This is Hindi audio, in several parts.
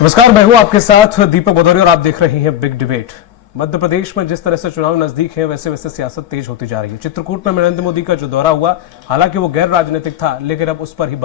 नमस्कार, मैं हूं आपके साथ दीपक भदौरिया और आप देख रहे हैं बिग डिबेट। मध्य प्रदेश में जिस तरह से चुनाव नजदीक है वैसे वैसे सियासत तेज होती जा रही है। चित्रकूट में नरेंद्र मोदी का जो दौरा हुआ, हालांकि वो गैर राजनीतिक था, लेकिन अब उस पर ही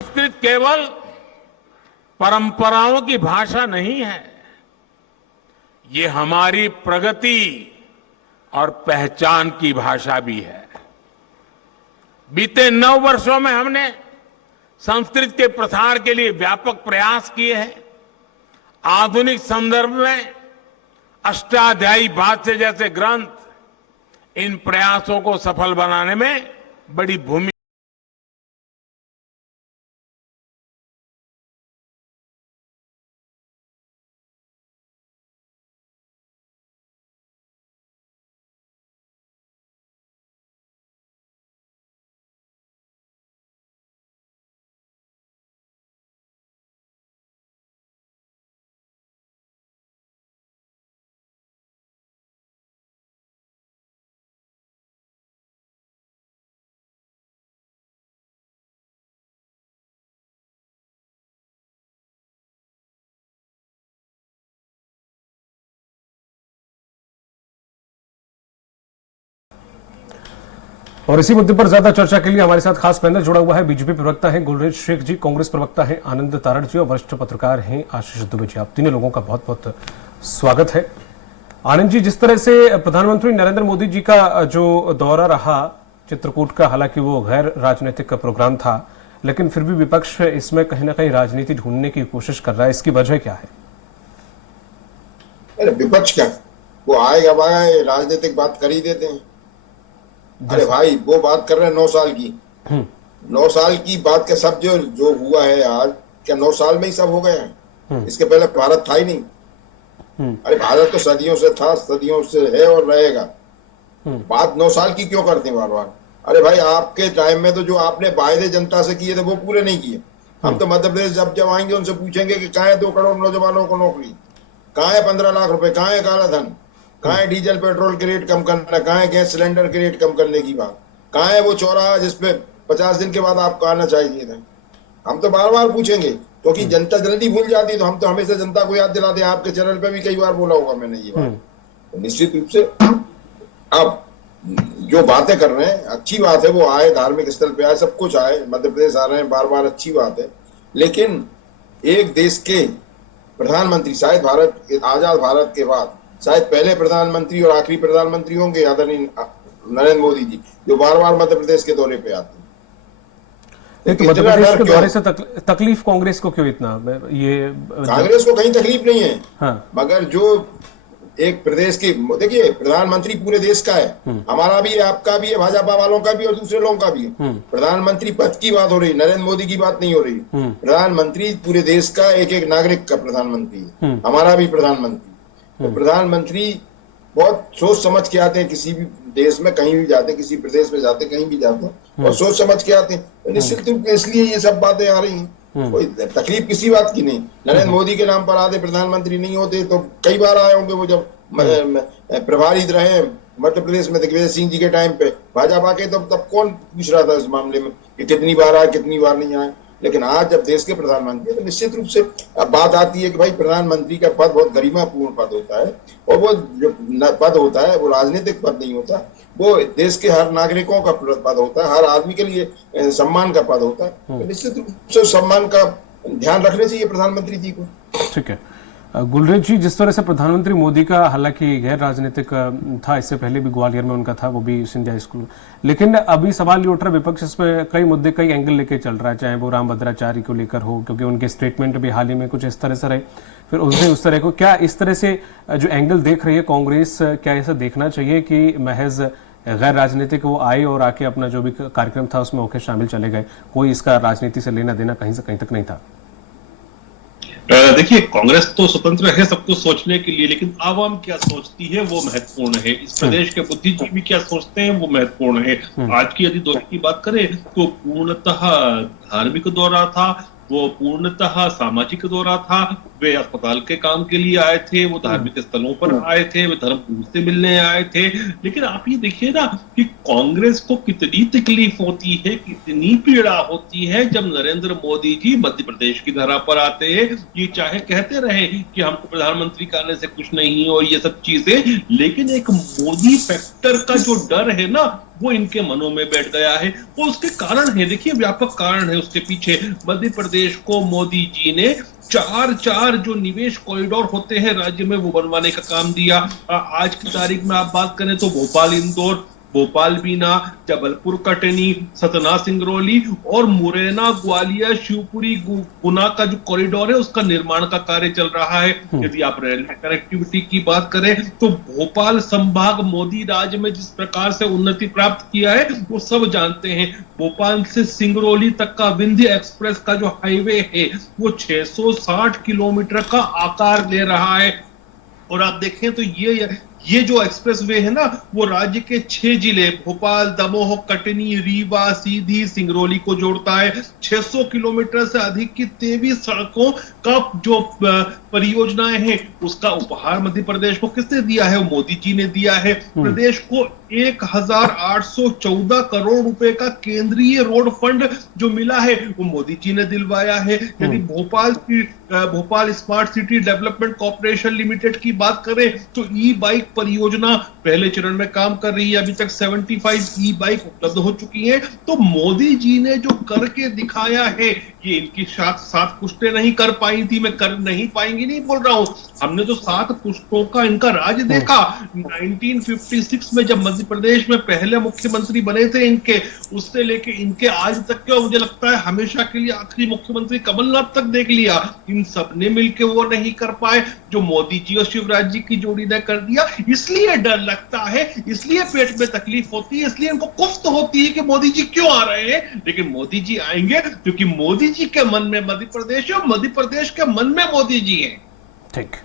संस्कृत केवल परंपराओं की भाषा नहीं है, ये हमारी प्रगति और पहचान की भाषा भी है। बीते 9 वर्षों में हमने संस्कृत के प्रसार के लिए व्यापक प्रयास किए हैं। आधुनिक संदर्भ में अष्टाध्यायी भाष्य जैसे ग्रंथ इन प्रयासों को सफल बनाने में बड़ी भूमिका और इसी मुद्दे पर ज्यादा चर्चा के लिए हमारे साथ खास पैनल जुड़ा हुआ है। बीजेपी प्रवक्ता हैं गुलरेज शेख जी, कांग्रेस प्रवक्ता हैं आनंद तारड़ जी और वरिष्ठ पत्रकार हैं आशीष दुबे जी। आप तीनों लोगों का बहुत बहुत स्वागत है। आनंद जी, जिस तरह से प्रधानमंत्री नरेंद्र मोदी जी का जो दौरा रहा चित्रकूट का, हालांकि वो गैर राजनीतिक का प्रोग्राम था, लेकिन फिर भी विपक्ष इसमें कहीं ना कहीं राजनीति ढूंढने की कोशिश कर रहा है, इसकी वजह क्या है? अरे विपक्ष क्या, वो आएगा भाई राजनीतिक बात कर ही देते हैं। अरे भाई वो बात कर रहे हैं 9 साल की। 9 साल की बात का सब जो हुआ है आज, क्या 9 साल में ही सब हो गए हैं? इसके पहले भारत था ही नहीं। अरे भारत तो सदियों से था, सदियों से है और रहेगा। बात 9 साल की क्यों करते हैं बार बार? अरे भाई आपके टाइम में तो जो आपने वायदे जनता से किए थे वो पूरे नहीं किए। हम तो मध्य प्रदेश जब आएंगे उनसे पूछेंगे कि कहाँ है 2 करोड़ नौजवानों को नौकरी, कहाँ है 15 लाख रुपए, कहाँ है काला धन, कहाँ है डीजल पेट्रोल के रेट कम करना, कहाँ है गैस सिलेंडर के रेट कम करने की बात, कहाँ है वो चौराहा जिसपे 50 दिन के बाद आपको आना चाहिए था? हम तो बार बार पूछेंगे क्योंकि जनता जल्दी भूल जाती है, तो हम तो हमेशा जनता को याद दिलाते हैं। आपके चैनल पे भी कई बार बोला होगा मैंने ये बात। तो निश्चित रूप से अब जो बातें कर रहे हैं अच्छी बात है, वो आए, धार्मिक स्थल पे आए, सब कुछ आए, मध्य प्रदेश आ रहे हैं बार बार, अच्छी बात है। लेकिन एक देश के प्रधानमंत्री, शायद आजाद भारत के बाद शायद पहले प्रधानमंत्री और आखिरी प्रधानमंत्री होंगे आदरणीय नरेंद्र मोदी जी, जो बार बार मध्य प्रदेश के दौरे पे आते हैं। तो मध्य प्रदेश के दौरे से तकलीफ कांग्रेस को क्यों इतना? ये कांग्रेस को कहीं तकलीफ नहीं है। हाँ। मगर जो एक प्रदेश की, देखिए प्रधानमंत्री पूरे देश का है, हमारा भी है, आपका भी है, भाजपा वालों का भी और दूसरे लोगों का भी है। प्रधानमंत्री पद की बात हो रही, नरेंद्र मोदी की बात नहीं हो रही। प्रधानमंत्री पूरे देश का एक नागरिक का प्रधानमंत्री है, हमारा भी प्रधानमंत्री। तो प्रधानमंत्री बहुत सोच समझ के आते हैं, किसी भी देश में कहीं भी जाते हैं, किसी प्रदेश में जाते हैं, कहीं भी जाते हैं और सोच समझ के आते हैं। तो निश्चित रूप से इसलिए ये सब बातें आ रही हैं। कोई तकलीफ किसी बात की नहीं। नरेंद्र मोदी के नाम पर आते, प्रधानमंत्री नहीं होते तो कई बार आए होंगे। वो जब प्रभारी रहे मध्य प्रदेश में दिग्विजय सिंह जी के टाइम पे भाजपा के, तब कौन पूछ रहा था इस मामले में कि कितनी बार आए कितनी बार नहीं आए? लेकिन आज जब देश के प्रधानमंत्री, तो निश्चित रूप से अब बात आती है कि भाई प्रधानमंत्री का पद बहुत गरिमापूर्ण पद होता है, और वो जो पद होता है वो राजनीतिक पद नहीं होता, वो देश के हर नागरिकों का पद होता है, हर आदमी के लिए सम्मान का पद होता है। तो निश्चित रूप से सम्मान का ध्यान रखना चाहिए प्रधानमंत्री जी को। ठीक है गुलरेज जी, जिस तरह से प्रधानमंत्री मोदी का हालांकि गैर राजनीतिक था, इससे पहले भी ग्वालियर में उनका था, वो भी सिंधिया स्कूल, लेकिन अभी सवाल ये उठ रहा है, विपक्ष इसमें कई मुद्दे कई एंगल लेके चल रहा है, चाहे वो राम भद्राचार्य को लेकर हो, क्योंकि उनके स्टेटमेंट भी हाल ही में कुछ इस तरह से रहे, फिर उसने उस तरह को, क्या इस तरह से जो एंगल देख रही है कांग्रेस, क्या ऐसा देखना चाहिए कि महज गैर राजनीतिक वो आए और आके अपना जो भी कार्यक्रम था उसमें होकर शामिल चले गए, कोई इसका राजनीति से लेना देना कहीं से कहीं तक नहीं था? देखिए, कांग्रेस तो स्वतंत्र है सब कुछ सोचने के लिए, लेकिन आवाम क्या सोचती है वो महत्वपूर्ण है। इस प्रदेश के बुद्धिजीवी क्या सोचते हैं वो महत्वपूर्ण है। आज की यदि दौरे की बात करें तो पूर्णतः धार्मिक दौरा था, वो पूर्णतः सामाजिक दौरा था। वे अस्पताल के काम के लिए आए थे, वो धार्मिक स्थलों पर आए थे, वे धर्मगुरु से मिलने आए थे। लेकिन आप ये देखिए ना कि कांग्रेस को कितनी तकलीफ होती है, कितनी पीड़ा होती है जब नरेंद्र मोदी जी मध्य प्रदेश की धरा पर आते हैं। ये चाहे कहते रहे कि हमको प्रधानमंत्री के आने से कुछ नहीं और ये सब चीजें, लेकिन एक मोदी फैक्टर का जो डर है ना वो इनके मनों में बैठ गया है। वो उसके कारण है, देखिए व्यापक कारण है उसके पीछे। मध्य प्रदेश को मोदी जी ने चार जो निवेश कॉरिडोर होते हैं राज्य में वो बनवाने का काम दिया। आज की तारीख में आप बात करें तो भोपाल इंदौर, भोपाल बीना, जबलपुर कटनी, सतना सिंगरौली और मुरैना ग्वालियर शिवपुरी गुना का जो कॉरिडोर है उसका निर्माण का कार्य चल रहा है। यदि आप रेलवे कनेक्टिविटी की बात करें तो भोपाल संभाग मोदी राज में जिस प्रकार से उन्नति प्राप्त किया है वो सब जानते हैं। भोपाल से सिंगरौली तक का विंध्य एक्सप्रेस का जो हाईवे है वो 660 किलोमीटर का आकार ले रहा है। और आप देखें तो ये जो एक्सप्रेसवे है ना वो राज्य के 6 जिले भोपाल, दमोह, कटनी, रीवा, सीधी, सिंगरौली को जोड़ता है। 600 किलोमीटर से अधिक की 23 सड़कों का जो परियोजनाएं हैं उसका उपहार मध्य प्रदेश को किसने दिया है? वो मोदी जी ने दिया है। प्रदेश को 1814 करोड़ रुपए का केंद्रीय रोड फंड जो मिला है वो मोदी जी ने दिलवाया है। यदि Bhopal smart city development corporation limited की बात करें तो ई बाइक परियोजना पहले चरण में काम कर रही है, अभी तक 75 ई बाइक उपलब्ध हो चुकी हैं। तो मोदी जी ने जो करके दिखाया है ये इनकी 7 पुश्तें नहीं कर पाई थी, मैं कर नहीं पाएंगी नहीं बोल रहा हूं। हमने जो 7 पुश्तों का इनका राज देखा 1956 में जब मध्य प्रदेश में पहले मुख्यमंत्री बने थे इनके, उससे लेके इनके आज तक के, मुझे लगता है हमेशा के लिए आखिरी मुख्यमंत्री कमलनाथ तक देख लिया, इन सबने मिलकर वो नहीं कर पाए जो मोदी जी और शिवराज जी की जोड़ी ने कर दिया। इसलिए डर लगता है, इसलिए पेट में तकलीफ होती है, इसलिए इनको कुफ्त होती है कि मोदी जी क्यों आ रहे हैं। लेकिन मोदी जी आएंगे क्योंकि मोदी जी के मन में मध्य प्रदेश है और मध्य प्रदेश के मन में मोदी जी है। ठीक,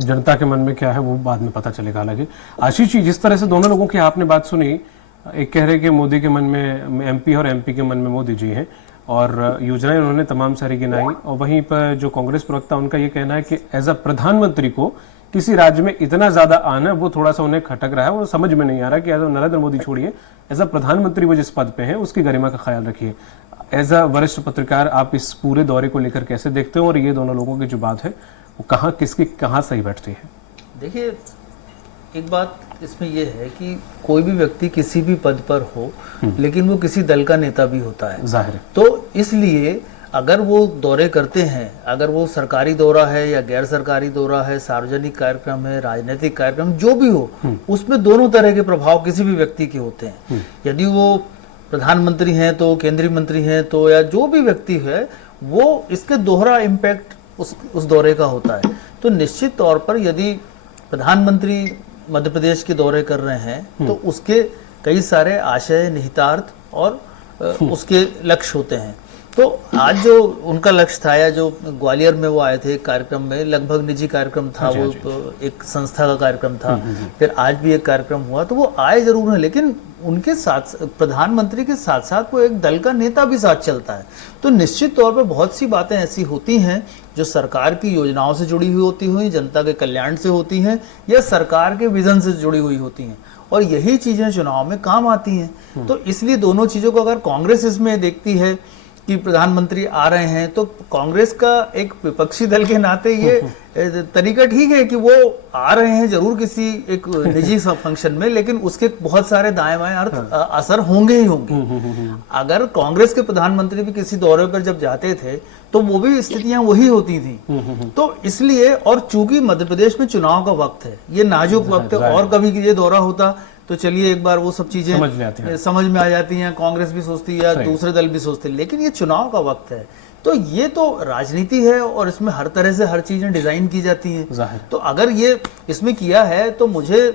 जनता के मन में क्या है वो बाद में पता चलेगा। हालांकि आशीष जी, जिस तरह से दोनों लोगों की आपने बात सुनी, एक कह रहे कि मोदी के मन में एमपी और एमपी के मन में मोदी जी हैं और योजनाएं उन्होंने तमाम सारी गिनाई, और वहीं पर जो कांग्रेस प्रवक्ता उनका ये कहना है कि एज अ प्रधानमंत्री को किसी राज्य में इतना ज्यादा आना वो थोड़ा सा उन्हें खटक रहा है, वो समझ में नहीं आ रहा कि एज अ नरेंद्र मोदी छोड़िए, एज अ प्रधानमंत्री वो जिस पद पे हैं उसकी गरिमा का ख्याल रखिए। एज अ वरिष्ठ पत्रकार आप इस पूरे दौरे को लेकर कैसे देखते हो और ये दोनों लोगों की जो बात है वो कहाँ किसकी कहाँ सही बैठती है? देखिए, एक बात इसमें यह है कि कोई भी व्यक्ति किसी भी पद पर हो लेकिन वो किसी दल का नेता भी होता है, जाहिर है। तो इसलिए अगर वो दौरे करते हैं, अगर वो सरकारी दौरा है या गैर सरकारी दौरा है, सार्वजनिक कार्यक्रम है, राजनीतिक कार्यक्रम, जो भी हो, उसमें दोनों तरह के प्रभाव किसी भी व्यक्ति के होते हैं। यदि वो प्रधानमंत्री हैं तो, केंद्रीय मंत्री हैं तो, या जो भी व्यक्ति है, वो इसके दोहरा इम्पैक्ट उस दौरे का होता है। तो निश्चित तौर पर यदि प्रधानमंत्री मध्य प्रदेश के दौरे कर रहे हैं तो उसके कई सारे आशय, निहितार्थ और उसके लक्ष्य होते हैं। तो आज जो उनका लक्ष्य था, या जो ग्वालियर में वो आए थे कार्यक्रम में, लगभग निजी कार्यक्रम था, वो एक संस्था का कार्यक्रम था, फिर आज भी एक कार्यक्रम हुआ, तो वो आए जरूर हैं, लेकिन उनके साथ प्रधानमंत्री के साथ साथ वो एक दल का नेता भी साथ चलता है। तो निश्चित तौर पर बहुत सी बातें ऐसी होती हैं जो सरकार की योजनाओं से जुड़ी हुई होती हुई, जनता के कल्याण से होती हैं, या सरकार के विजन से जुड़ी हुई होती हैं, और यही चीजें चुनाव में काम आती हैं। तो इसलिए दोनों चीजों को अगर कांग्रेस इसमें देखती है कि प्रधानमंत्री आ रहे हैं, तो कांग्रेस का एक विपक्षी दल के नाते ये तरीका ठीक है कि वो आ रहे हैं जरूर किसी एक निजी फंक्शन में, लेकिन उसके बहुत सारे दाएं बाएं असर होंगे ही होंगे। अगर कांग्रेस के प्रधानमंत्री भी किसी दौरे पर जब जाते थे तो वो भी स्थितियां वही होती थी। तो इसलिए, और चूंकि मध्य प्रदेश में चुनाव का वक्त है, ये नाजुक वक्त है, और कभी ये दौरा होता तो चलिए एक बार वो सब चीजें समझ में आ जाती हैं, कांग्रेस भी सोचती है, दूसरे दल भी सोचते हैं, लेकिन ये चुनाव का वक्त है, तो ये तो राजनीति है और इसमें हर तरह से हर चीजें डिजाइन की जाती हैं। तो अगर ये इसमें किया है तो मुझे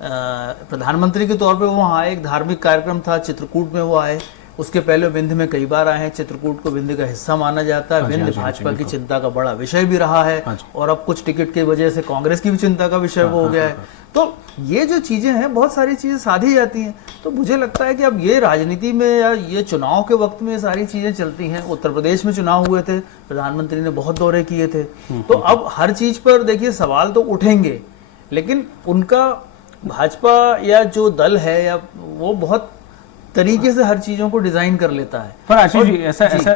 प्रधानमंत्री के तौर पे वो वहाँ आए, एक धार्मिक कार्यक्रम था, चित्रकूट में वो आए, उसके पहले विंध्य में कई बार आए हैं, चित्रकूट को विंध्य का हिस्सा माना जाता है, विंध्य भाजपा की चिंता का बड़ा विषय भी रहा है, और अब कुछ टिकट की वजह से कांग्रेस की भी चिंता का विषय वो हो गया है। तो ये जो चीजें हैं, बहुत सारी चीजें साधी जाती हैं। तो मुझे लगता है कि अब ये राजनीति में या ये चुनाव के वक्त में ये सारी चीजें चलती हैं। उत्तर प्रदेश में चुनाव हुए थे, प्रधानमंत्री ने बहुत दौरे किए थे, तो अब हर चीज पर देखिए सवाल तो उठेंगे, लेकिन उनका भाजपा या जो दल है या वो बहुत तरीके से हर चीजों को डिजाइन कर लेता है। पर आशीष जी,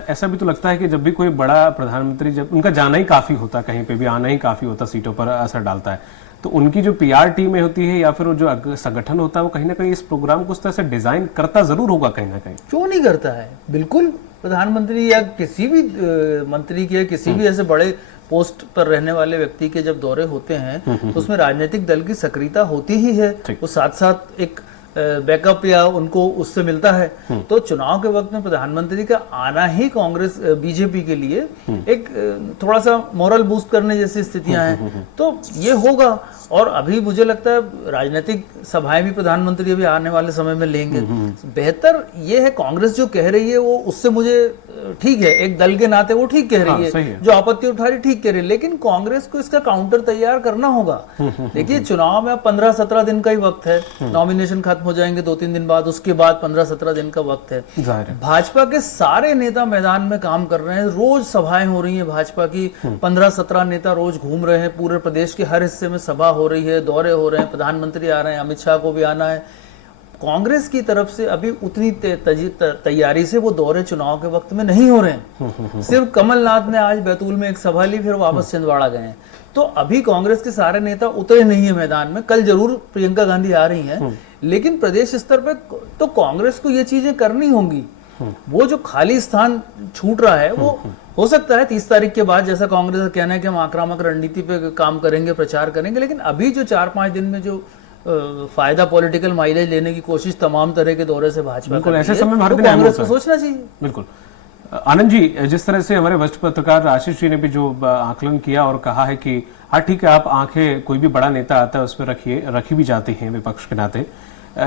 ऐसा भी तो लगता है कि जब भी कोई बड़ा प्रधानमंत्री, जब उनका जाना ही काफी होता, कहीं पे भी आना ही काफी होता, सीटों पर असर डालता है, तो उनकी जो पीआर टीमें होती है या फिर वो जो संगठन होता है, वो कहीं ना कहीं इस प्रोग्राम को उस तरह से डिजाइन करता जरूर होगा कहीं ना कहीं। क्यों नहीं करता है, बिल्कुल। प्रधानमंत्री या किसी भी मंत्री के, किसी भी ऐसे बड़े पोस्ट पर रहने वाले व्यक्ति के जब दौरे होते हैं तो उसमें राजनीतिक दल की सक्रियता होती ही है, वो साथ साथ एक बैकअप या उनको उससे मिलता है। तो चुनाव के वक्त में प्रधानमंत्री का आना ही कांग्रेस बीजेपी के लिए एक थोड़ा सा मोरल बूस्ट करने जैसी स्थितियां हैं, तो ये होगा। और अभी मुझे लगता है राजनीतिक सभाएं भी प्रधानमंत्री अभी आने वाले समय में लेंगे। बेहतर ये है, कांग्रेस जो कह रही है वो उससे मुझे ठीक है, एक दल के नाते वो ठीक कह रही है, जो आपत्ति उठा रही ठीक कह रही है, लेकिन कांग्रेस को इसका काउंटर तैयार करना होगा। देखिए चुनाव में 15-17 दिन का ही वक्त है, नॉमिनेशन खत्म हो जाएंगे 2-3 दिन बाद, उसके बाद 15-17 दिन का वक्त है। भाजपा के सारे नेता मैदान में काम कर रहे हैं, रोज सभाएं हो रही है भाजपा की, 15-17 नेता रोज घूम रहे हैं, पूरे प्रदेश के हर हिस्से में सभा हो रही है, दौरे हो रहे हैं, प्रधानमंत्री आ रहे हैं, अमित शाह को भी आना है। कांग्रेस की तरफ से अभी उतनी तैयारी से वो दौरे चुनाव के वक्त में नहीं हो रहे हैं। सिर्फ कमलनाथ ने आज बैतूल में एक सभा ली, फिर वापस छिंदवाड़ा गए हैं। तो अभी कांग्रेस के सारे नेता उतरे नहीं है मैदान में। कल जरूर प्रियंका गांधी आ रही हैं, लेकिन प्रदेश स्तर पर तो कांग्रेस को ये चीजें करनी होंगी। वो जो खाली स्थान छूट रहा है, वो हो सकता है 30 तारीख के बाद, जैसा कांग्रेस का कहना है कि हम आक्रामक रणनीति पे काम करेंगे, प्रचार करेंगे, लेकिन अभी जो 4-5 दिन में जो फायदा पॉलिटिकल माइलेज लेने की कोशिश तमाम तरह के दौरे से भाजपा कर ऐसे समय में तो कांग्रेस को सोचना चाहिए। बिल्कुल। आनंद जी, जिस तरह से हमारे वरिष्ठ पत्रकार आशीष जी ने भी जो आकलन किया और कहा है कि हाँ ठीक है, आप आंखें कोई भी बड़ा नेता आता है उस पर रखी भी जाती हैं विपक्ष के नाते,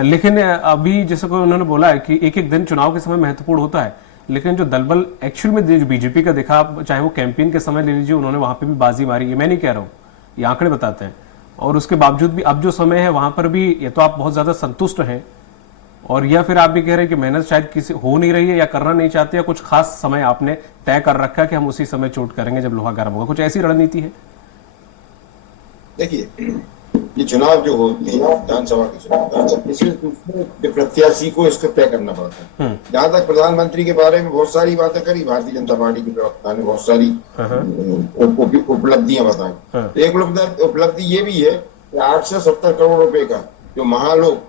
लेकिन अभी जैसे को उन्होंने बोला है कि एक दिन चुनाव के समय महत्वपूर्ण होता है, लेकिन जो दलबल एक्चुअल में जो बीजेपी का देखा, चाहे वो कैंपेन के समय ले लीजिए, उन्होंने वहां पे भी बाजी मारी, ये मैं नहीं कह रहा हूँ, ये आंकड़े बताते हैं, और उसके बावजूद भी अब जो समय है वहां पर भी या तो आप बहुत ज्यादा संतुष्ट हैं, और या फिर आप भी कह रहे हैं कि मेहनत शायद किसी हो नहीं रही है या करना नहीं चाहते, या कुछ खास समय आपने तय कर रखा है कि हम उसी समय चोट करेंगे जब लोहा गर्म होगा, कुछ ऐसी रणनीति है? देखिए, ये चुनाव जो होते हैं विधानसभा के चुनाव, इसमें प्रत्याशी को इसको तय करना पड़ता है। जहां तक प्रधानमंत्री के बारे में बहुत सारी बातें करी, भारतीय जनता पार्टी के प्रवक्ता ने बहुत सारी उपलब्धियां बताई। तो एक उपलब्धि ये भी है कि 870 करोड़ रुपए का जो महालोक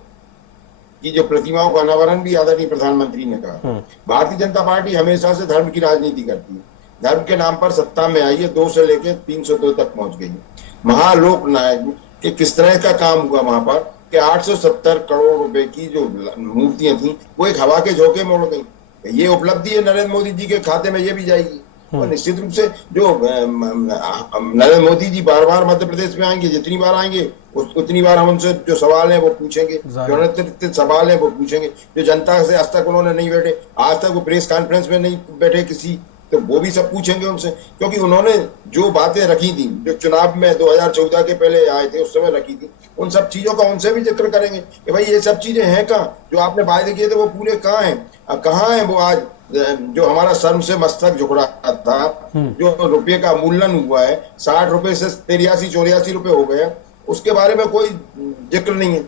की जो प्रतिमाओं का अनावरण भी आदरणीय प्रधानमंत्री ने कहा। भारतीय जनता पार्टी हमेशा से धर्म की राजनीति करती है, धर्म के नाम पर सत्ता में आई है, 2 से लेकर 302 तक पहुंच गई है। महालोक नायक कि किस तरह का काम हुआ वहां पर कि 870 करोड़ रुपए की जो मूर्तियां थी वो एक हवा के झोंके में उड़ गई। ये उपलब्धि है, नरेंद्र मोदी जी के खाते में ये भी जाएगी। और निश्चित रूप से जो नरेंद्र मोदी जी बार बार मध्य प्रदेश में आएंगे, जितनी बार आएंगे उतनी बार हम उनसे जो सवाल है वो पूछेंगे, जो अनधिकृत सवाल है वो पूछेंगे। जो जनता से आज तक उन्होंने नहीं बैठे, आज तक वो प्रेस कॉन्फ्रेंस में नहीं बैठे किसी, तो वो भी सब पूछेंगे उनसे, क्योंकि उन्होंने जो बातें रखी थी, जो चुनाव में 2014 के पहले आए थे उस समय रखी थी, उन सब चीजों का उनसे भी जिक्र करेंगे कि भाई ये सब चीजें हैं कहाँ, जो आपने वायदे किए थे वो पूरे कहाँ हैं, कहाँ है वो आज जो हमारा शर्म से मस्तक झुक रहा था, जो रुपये का मूल्यन हुआ है 60 रुपए से 83-84 रुपए हो गए, उसके बारे में कोई जिक्र नहीं है।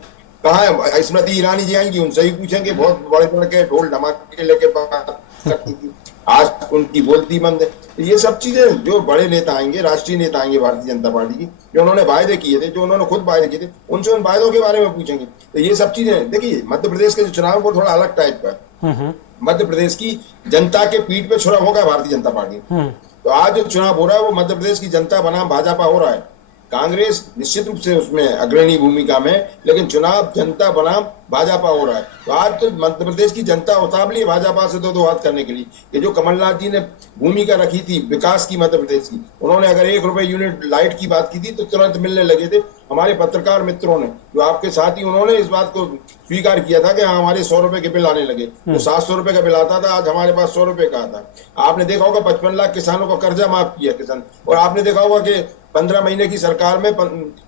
कहाँ है स्मृति ईरानी जी आएंगी, उनसे ही पूछेंगे, बहुत बड़े बड़े के ढोल धमाके लेके बात करती थी। आज उनकी बोलती बंद है। तो ये सब चीजें जो बड़े नेता आएंगे, राष्ट्रीय नेता आएंगे भारतीय जनता पार्टी की, जो उन्होंने वायदे किए थे, जो उन्होंने खुद वायदे किए थे, उनसे उन वायदों के बारे में पूछेंगे। तो ये सब चीजें देखिए, मध्य प्रदेश के जो चुनाव है वो थोड़ा अलग टाइप का है। मध्य प्रदेश की जनता के पीठ पे छुरा होगा भारतीय जनता पार्टी। तो आज जो चुनाव हो रहा है वो मध्य प्रदेश की जनता बनाम भाजपा हो रहा है। कांग्रेस निश्चित रूप से उसमें अग्रणी भूमिका में, लेकिन चुनाव जनता बनाम भाजपा हो रहा है। तो आज तो मध्य प्रदेश की जनता उतावली है भाजपा से दो हाथ करने के लिए। ये जो कमलनाथ जी ने भूमिका रखी थी विकास की मध्य प्रदेश की, उन्होंने अगर 1 रुपए यूनिट लाइट की बात की थी तो तुरंत मिलने लगे थे। हमारे पत्रकार मित्रों ने, जो आपके साथी, उन्होंने इस बात को स्वीकार किया था कि हमारे 100 रुपए के बिल आने लगे। तो 700 रुपए का बिल आता था, आज हमारे पास 100 रुपए का आता। आपने देखा होगा 55 लाख किसानों का कर्जा माफ किया किसान, और आपने देखा होगा कि 15 महीने की सरकार में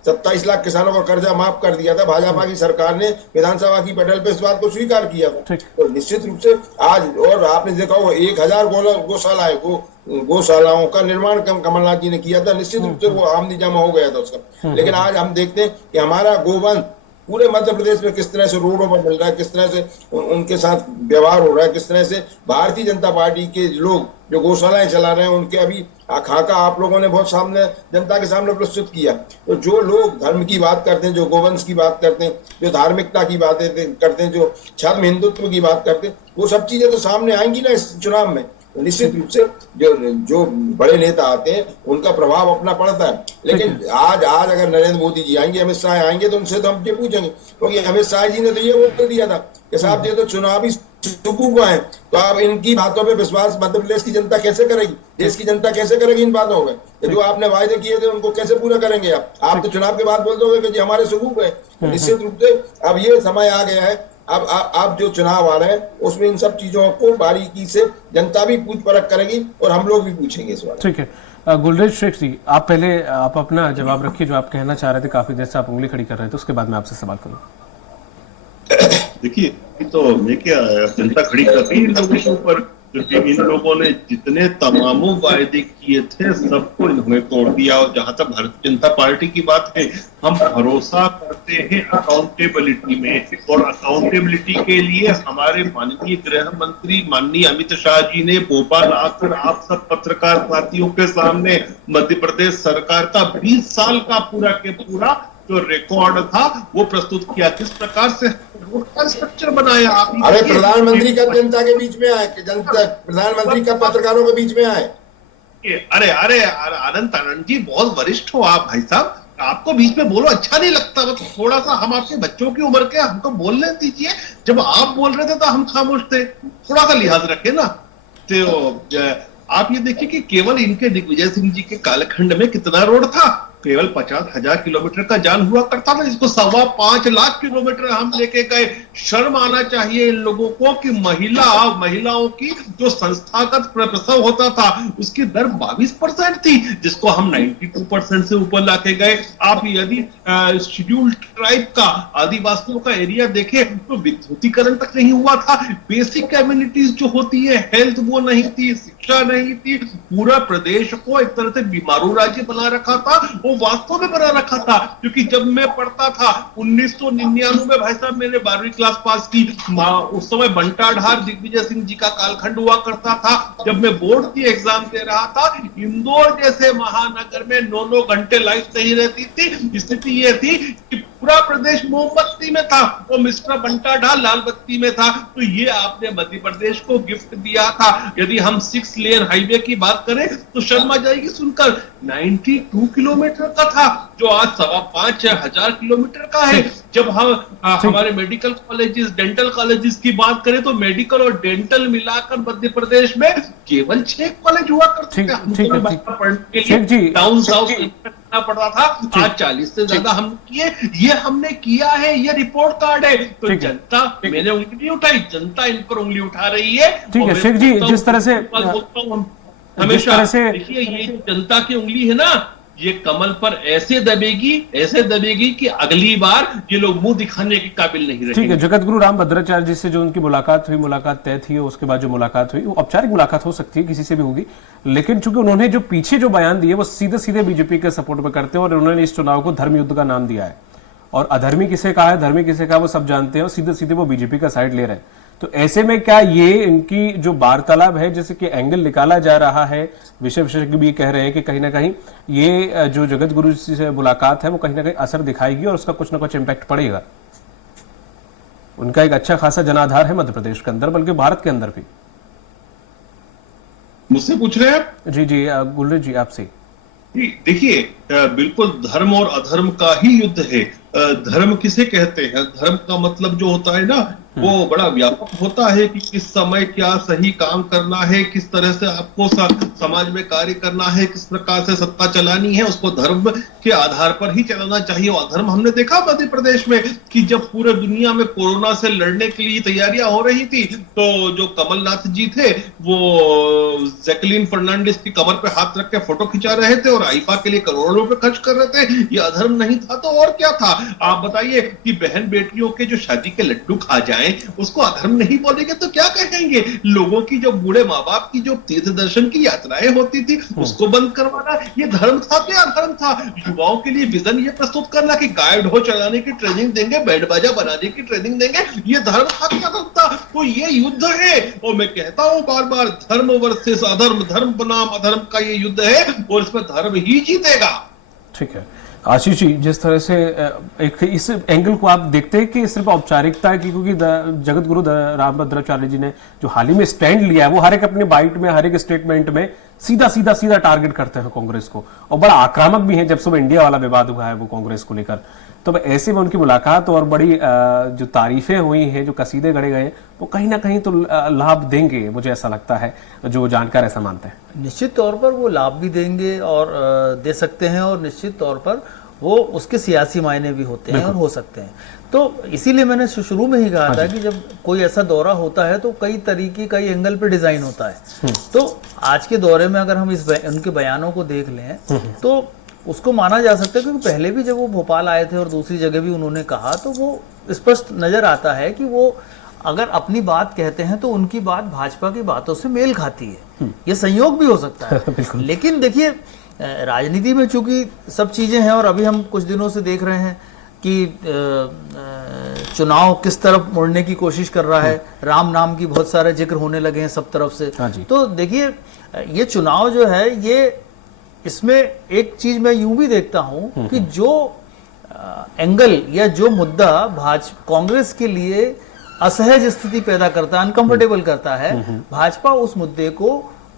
27 लाख किसानों का कर्जा माफ कर दिया था। भाजपा की सरकार ने विधानसभा की पटल पे इस बात को स्वीकार किया था। तो निश्चित रूप से आज, और आपने देखा होगा 1000 गौशाला है, गौशालाओं का निर्माण कमलनाथ जी ने किया था। निश्चित रूप से वो आमदी जमा हो गया था उसका। लेकिन आज हम देखते हैं कि हमारा गोवंश पूरे मध्य प्रदेश में किस तरह से रोडों पर मिल रहा है, किस तरह से उनके साथ व्यवहार हो रहा है, किस तरह से भारतीय जनता पार्टी के लोग जो गौशालाएं चला रहे हैं उनके अभी खाका आप लोगों ने बहुत सामने जनता के सामने प्रस्तुत किया। तो जो लोग धर्म की बात करते हैं, जो गोवंश की बात करते हैं, जो धार्मिकता की बातें करते हैं, जो छद्म हिंदुत्व की बात करते हैं, वो सब चीजें तो सामने आएंगी ना इस चुनाव में। निश्चित रूप से जो बड़े नेता आते हैं उनका प्रभाव अपना पड़ता है। लेकिन आज अगर नरेंद्र मोदी जी आएंगे, अमित शाह आएंगे, तो उनसे तो हम ये पूछेंगे, क्योंकि अमित शाह जी ने तो ये बोल दिया था कि साहब ये तो चुनावी सुकूक है, तो आप इनकी बातों पे विश्वास मध्य प्रदेश की जनता कैसे करेगी, देश की जनता कैसे करेगी इन बातों पे? जो आपने वायदे किए थे उनको कैसे पूरा करेंगे आप तो चुनाव के बाद बोल दोगे कि जी हमारे सुकूक है। निश्चित रूप से अब ये समय आ गया है, अब जो चुनाव आ रहे हैं उसमें इन सब चीजों को बारीकी से जनता भी पूछ परख करेगी और हम लोग भी पूछेंगे इस बारे में। ठीक है, गुलरेज शेख जी, आप पहले आप अपना जवाब रखिए, जो आप कहना चाह रहे थे, काफी देर से आप उंगली खड़ी कर रहे थे, उसके बाद मैं आपसे सवाल करूँ। देखिए, तो मैं क्या, जनता खड़ी कर रही है इन लोगों के ऊपर, क्योंकि इन लोगों ने जितने तमामों वायदे किए थे सबको इन्होंने तोड़ दिया। और जहां तक भारतीय जनता पार्टी की बात है, हम भरोसा करते हैं अकाउंटेबिलिटी में, और अकाउंटेबिलिटी के लिए हमारे माननीय गृह मंत्री माननीय अमित शाह जी ने भोपाल आकर आप सब पत्रकार साथियों के सामने मध्य प्रदेश सरकार का 20 साल का पूरा के पूरा जो रिकॉर्ड था वो प्रस्तुत किया। किस प्रकार से स्ट्रक्चर बनाया आप। अरे प्रधानमंत्री कब जनता के बीच में आए, जनता प्रधानमंत्री कब पत्रकारों के बीच में आए? अरे आनंद जी, बहुत वरिष्ठ हो आप भाई साहब, आपको बीच में बोलो अच्छा नहीं लगता। तो थोड़ा सा हम आपके बच्चों की उम्र के, हमको बोलने दीजिए। जब आप बोल रहे थे तो हम खामोश थे, थोड़ा सा लिहाज रखे ना। तो आप ये देखिए कि केवल इनके दिग्विजय सिंह जी के कालखंड में कितना रोड था, केवल 50,000 किलोमीटर का जान हुआ करता था, इसको 5.25 लाख किलोमीटर हम लेके गए। शर्म आना चाहिए इन लोगों को कि महिलाओं की जो संस्थागत प्रसव होता था उसकी दर 22% थी, जिसको हम 92% से ऊपर लाके गए। आप यदि शेड्यूल्ड ट्राइब का, आदिवासियों का एरिया देखें तो विद्युतीकरण तक नहीं हुआ था। बेसिक कम्युनिटीज जो होती है, हेल्थ वो नहीं थी, शिक्षा नहीं थी। पूरा प्रदेश को एक तरह से बीमारू राज्य बना रखा था, वो वास्तव में बना रखा था। क्योंकि जब मैं पढ़ता था 1999 में, भाई साहब मैंने 12वीं क्लास पास की, उस समय बंटा ढार दिग्विजय सिंह जी का कालखंड हुआ करता था। जब मैं बोर्ड की एग्जाम दे रहा था, इंदौर जैसे महानगर में 9-9 घंटे लाइट नहीं रहती थी। स्थिति यह थी कि पूरा प्रदेश मोमबत्ती में था, वो मिस्टर बंटा ढाल लाल बत्ती में था। तो ये आपने मध्य प्रदेश को गिफ्ट दिया था। यदि हम 6 लेन हाईवे की बात करें तो शर्म आ जाएगी सुनकर, 92 किलोमीटर का था, जो आज 5,500 किलोमीटर का है। जब हम हमारे मेडिकल कॉलेजेस, डेंटल कॉलेजेस की बात करें तो मेडिकल और डेंटल मिलाकर मध्य प्रदेश में केवल 6 कॉलेज हुआ करते थे। पढ़ने के लिए टाउन साउथ पड़ता था, आज 40 से ज्यादा हम किए। ये हमने किया है, ये रिपोर्ट कार्ड है। तो जनता, मैंने उंगली नहीं उठाई, जनता इन पर उंगली उठा रही है। ठीक है शेख जी, जिस तरह से हमेशा देखिए, ये जनता की उंगली है ना, ये कमल पर ऐसे दबेगी कि अगली बार ये लोग मुंह दिखाने के काबिल नहीं रहेंगे। ठीक है, जगत गुरु राम भद्राचार्य जी से जो उनकी मुलाकात तय थी, उसके बाद जो मुलाकात हुई वो औपचारिक मुलाकात हो सकती है, किसी से भी होगी, लेकिन चूंकि उन्होंने जो पीछे जो बयान दिए वो सीधे बीजेपी के सपोर्ट में करते हैं, और उन्होंने इस चुनाव को धर्म युद्ध का नाम दिया है। और अधर्मी किसे कहा है, धर्मी किसे कहा, वो सब जानते हैं, और सीधे वो बीजेपी का साइड ले रहे हैं। तो ऐसे में क्या ये इनकी जो वार्तालाप है, जैसे कि एंगल निकाला जा रहा है, विषय विशेषज्ञ भी कह रहे हैं कि कहीं ना कहीं ये जो जगत गुरु जी से मुलाकात है वो कहीं ना कहीं असर दिखाएगी और उसका कुछ ना कुछ इम्पैक्ट पड़ेगा। उनका एक अच्छा खासा जनाधार है मध्य प्रदेश के अंदर, बल्कि भारत के अंदर भी। मुझसे पूछ रहे हैं आप? जी जी गुलरेज जी, आपसे। देखिए, बिल्कुल धर्म और अधर्म का ही युद्ध है। धर्म किसे कहते हैं? धर्म का मतलब जो होता है ना, वो बड़ा व्यापक होता है कि किस समय क्या सही काम करना है, किस तरह से आपको समाज में कार्य करना है, किस प्रकार से सत्ता चलानी है, उसको धर्म के आधार पर ही चलाना चाहिए। और धर्म हमने देखा मध्य प्रदेश में कि जब पूरे दुनिया में कोरोना से लड़ने के लिए तैयारियां हो रही थी, तो जो कमलनाथ जी थे वो जैकलीन फर्नांडिस की कमर पे हाथ रख के फोटो खिंचा रहे थे और आईफा के लिए करोड़ों रुपए खर्च कर रहे थे। ये अधर्म नहीं था तो और क्या था? आप बताइए कि बहन बेटियों के जो शादी के लड्डू खा जाएं उसको अधर्म नहीं बोलेंगे तो क्या कहेंगे? लोगों की जो बूढ़े माँ बाप की जो तीर्थ दर्शन की यात्राएं होती थी उसको बंद करवाना, ये धर्म था क्या अधर्म था? युवाओं के लिए विजन ये प्रस्तुत करना कि गाय ढो चलाने की ट्रेनिंग देंगे, बैंड बाजा बनाने की ट्रेनिंग देंगे, ये धर्म था क्या अधर्म था? तो ये युद्ध है। और मैं कहता हूं बार बार, धर्म वर्सेस अधर्म, धर्म बनाम अधर्म का ये युद्ध है और इसमें धर्म ही जीतेगा। ठीक है आशीष जी, जिस तरह से एक इस एंगल को आप देखते हैं कि सिर्फ औपचारिकता है, क्योंकि जगत गुरु रामभद्राचार्य जी ने जो हाल ही में स्टैंड लिया है वो हर एक अपनी बाइट में, हर एक स्टेटमेंट में सीधा टारगेट करते हैं कांग्रेस को, और बड़ा आक्रामक भी है। जब सुबह इंडिया वाला विवाद हुआ है वो कांग्रेस को लेकर, तो ऐसे में उनकी मुलाकात और बड़ी जो तारीफें हुई हैं, जो कसीदे गढ़े गए, वो कहीं ना कहीं तो लाभ देंगे, मुझे ऐसा लगता है, जो जानकार ऐसा मानते हैं। निश्चित तौर पर वो लाभ भी देंगे और दे सकते हैं, और निश्चित तौर पर वो उसके सियासी मायने भी होते हैं और हो सकते हैं। तो इसीलिए मैंने शुरू में ही कहा था कि जब कोई ऐसा दौरा होता है तो कई तरीके, कई एंगल पे डिजाइन होता है। तो आज के दौरे में अगर हम उनके बयानों को देख लें तो उसको माना जा सकता है, क्योंकि पहले भी जब वो भोपाल आए थे और दूसरी जगह भी उन्होंने कहा, तो वो स्पष्ट नजर आता है कि वो अगर अपनी बात कहते हैं तो उनकी बात भाजपा की बातों से मेल खाती है। ये संयोग भी हो सकता है लेकिन देखिए, राजनीति में चूंकि सब चीजें हैं, और अभी हम कुछ दिनों से देख रहे हैं कि चुनाव किस तरफ मुड़ने की कोशिश कर रहा है, राम नाम की बहुत सारे जिक्र होने लगे हैं सब तरफ से। तो देखिए, ये चुनाव जो है, ये इसमें एक चीज मैं यूं भी देखता हूं कि जो एंगल या जो मुद्दा कांग्रेस के लिए असहज स्थिति पैदा करता है, अनकंफर्टेबल करता है, भाजपा उस मुद्दे को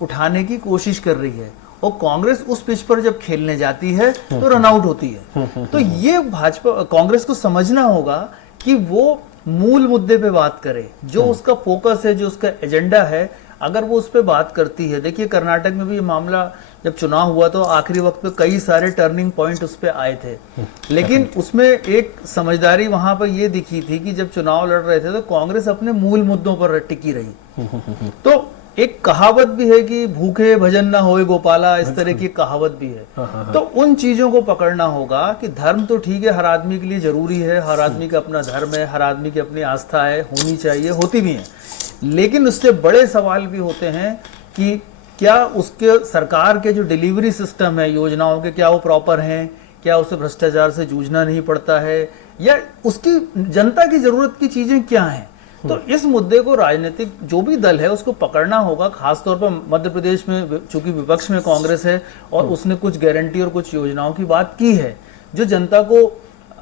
उठाने की कोशिश कर रही है, और कांग्रेस उस पिच पर जब खेलने जाती है तो रन आउट होती है। तो ये भाजपा, कांग्रेस को समझना होगा कि वो मूल मुद्दे पे बात करे, जो उसका फोकस है, जो उसका एजेंडा है, अगर वो उस पर बात करती है। देखिए, कर्नाटक में भी ये मामला जब चुनाव हुआ तो आखिरी वक्त पे कई सारे टर्निंग पॉइंट उस पे आए थे, लेकिन उसमें एक समझदारी वहां पर ये दिखी थी कि जब चुनाव लड़ रहे थे तो कांग्रेस अपने मूल मुद्दों पर टिकी रही। तो एक कहावत भी है कि भूखे भजन ना होए गोपाला, इस तरह की कहावत भी है। तो उन चीजों को पकड़ना होगा कि धर्म तो ठीक है, हर आदमी के लिए जरूरी है, हर आदमी का अपना धर्म है, हर आदमी की अपनी आस्था है, होनी चाहिए, होती भी है, लेकिन उससे बड़े सवाल भी होते हैं कि क्या उसके सरकार के जो डिलीवरी सिस्टम है योजनाओं के, क्या वो प्रॉपर हैं, क्या उसे भ्रष्टाचार से जूझना नहीं पड़ता है, या उसकी जनता की जरूरत की चीजें क्या हैं। तो इस मुद्दे को राजनीतिक जो भी दल है उसको पकड़ना होगा। खासतौर पर मध्य प्रदेश में चूंकि विपक्ष में कांग्रेस है और उसने कुछ गारंटी और कुछ योजनाओं की बात की है जो जनता को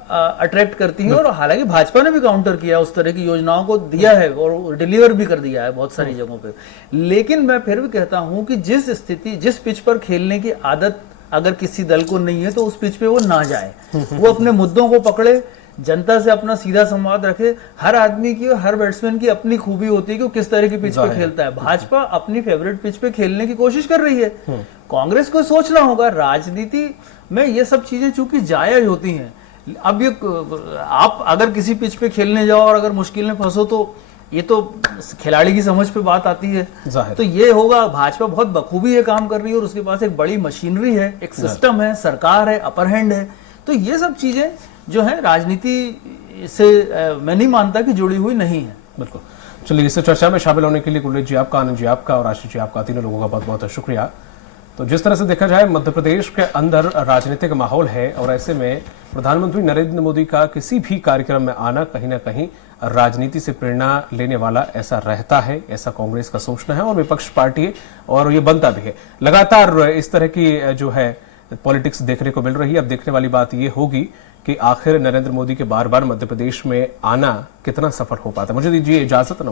अट्रैक्ट करती है, और हालांकि भाजपा ने भी काउंटर किया, उस तरह की योजनाओं को दिया है और डिलीवर भी कर दिया है बहुत सारी जगहों पे। लेकिन मैं फिर भी कहता हूं कि जिस पिच पर खेलने की आदत अगर किसी दल को नहीं है तो उस पिच पे वो ना जाए, वो अपने मुद्दों को पकड़े, जनता से अपना सीधा संवाद रखे। हर आदमी की, हर बैट्समैन की अपनी खूबी होती है कि वो किस तरह की पिच पे खेलता है। भाजपा अपनी फेवरेट पिच पे खेलने की कोशिश कर रही है। कांग्रेस को सोचना होगा, राजनीति में ये सब चीजें चूंकि जायज होती हैं। अब ये आप अगर किसी पिच पे खेलने जाओ और अगर मुश्किल में फंसो तो ये तो खिलाड़ी की समझ पे बात आती है। तो ये होगा, भाजपा बहुत बखूबी ये काम कर रही है और उसके पास एक बड़ी मशीनरी है, एक सिस्टम है, सरकार है, अपर हैंड है। तो ये सब चीजें जो है राजनीति से मैं नहीं मानता कि जुड़ी हुई नहीं है। बिल्कुल। चलिए, इस चर्चा में शामिल होने के लिए गुलरेज जी आपका, आनंद जी आपका और आशीष जी आपका, तीनों लोगों का बहुत बहुत शुक्रिया। तो जिस तरह से देखा जाए मध्य प्रदेश के अंदर राजनीतिक माहौल है और ऐसे में प्रधानमंत्री नरेंद्र मोदी का किसी भी कार्यक्रम में आना कहीं ना कहीं राजनीति से प्रेरणा लेने वाला ऐसा रहता है, ऐसा कांग्रेस का सोचना है और विपक्ष पार्टी है और ये बनता भी है। लगातार इस तरह की जो है पॉलिटिक्स देखने को मिल रही है। अब देखने वाली बात ये होगी कि आखिर नरेंद्र मोदी के बार बार मध्य प्रदेश में आना कितना सफल हो पाता है। मुझे दीजिए इजाजत।